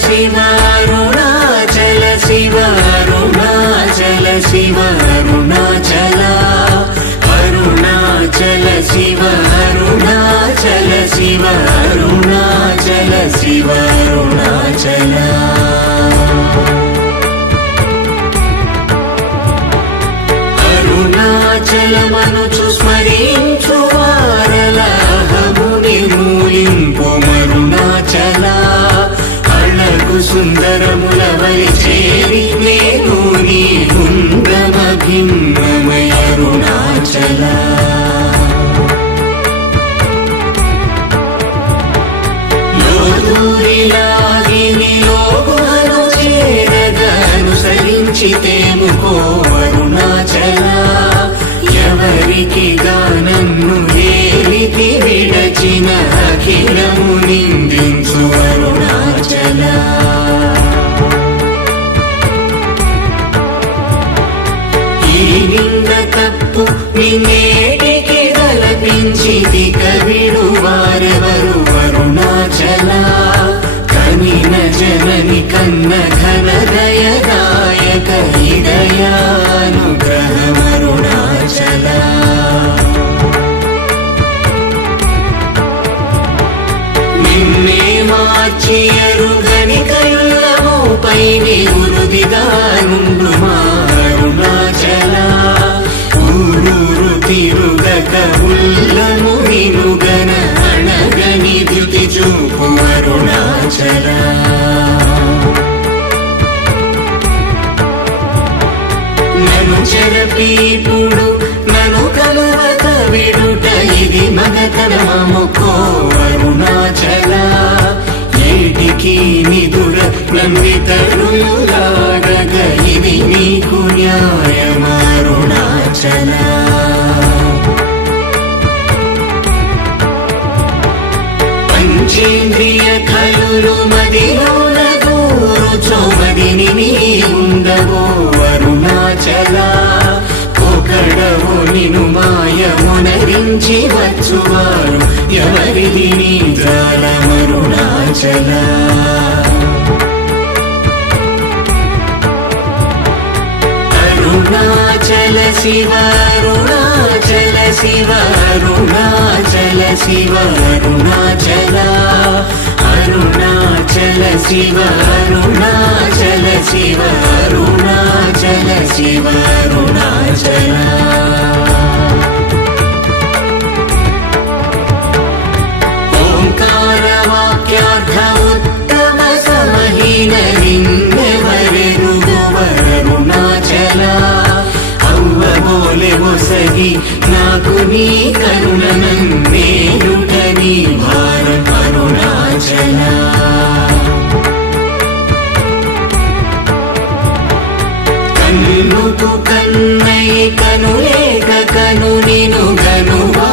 శివ అరుణాచల శివ అరుణాచల శివ అరుణాచల అరుణాచల శివ అరుణాచల శివ అరుణాచల శివ అరుణాచల అరుణాచలమనుచు స్మరించు వారలహము నిర్మూలింపు మరుణాచల అళగు సుందరముల వలి చేరి నేను నీ గుండ్రమ భిన్నమై అరుణాచల లోదూరిలాగిని లోగుహను చేరగనుసరించితేముకో అరుణాచల ఎవరికి గానన్ను ఏలితి విడచిన అఖిలము నిందించు అరుణాచల ఈ నింద తప్పు నిన్నేటికి తలపించితి కవిడు వారెవరు అరుణాచల కనిన జనని కన్న ఘన దయదాయక హృదయానుగ్రహమరుణాచల నిన్నే మార్చి ఎరుగని కళ్ళముపై నిరుదిగా నుండు మా అరుణాచల ఊరూరు తిరుగక ఉల్లము నినుగన అణగని ద్యుతి చూపు అరుణాచల నన్ను చెరపీపుడు నన్ను కలువక విడుట ఇది మగతరమముకో అరుణాచల ఏటికి నిదుర నందితరులాగగ ఇది నీకు న్యాయమరుణాచల పంచేంద్రియ కలులు మదిలోన గూరుచోమదిని నీ ఉండవో అరుణాచల ఒకడవు నిను మాయమునరించి వచ్చువారు ఎవరిది నీ జాలమరుణాచల అరుణాచల శివ అరుణాచల శివ అరుణాచల శివ అరుణాచల అరుణాచల శివ అరుణాచల శివ అరుణాచల శివ అరుణాచల ఓంకార వాక్యార్థ ఉత్తమ సమహీన నిన్నెవరెరుగవరుణాచల అవ్వబోలె ఒసగి నాకు నీ కరుణనన్నేయుట నీ భారం అరుణాచల కన్నుకు కన్నై కనులేక కను నిను గనువా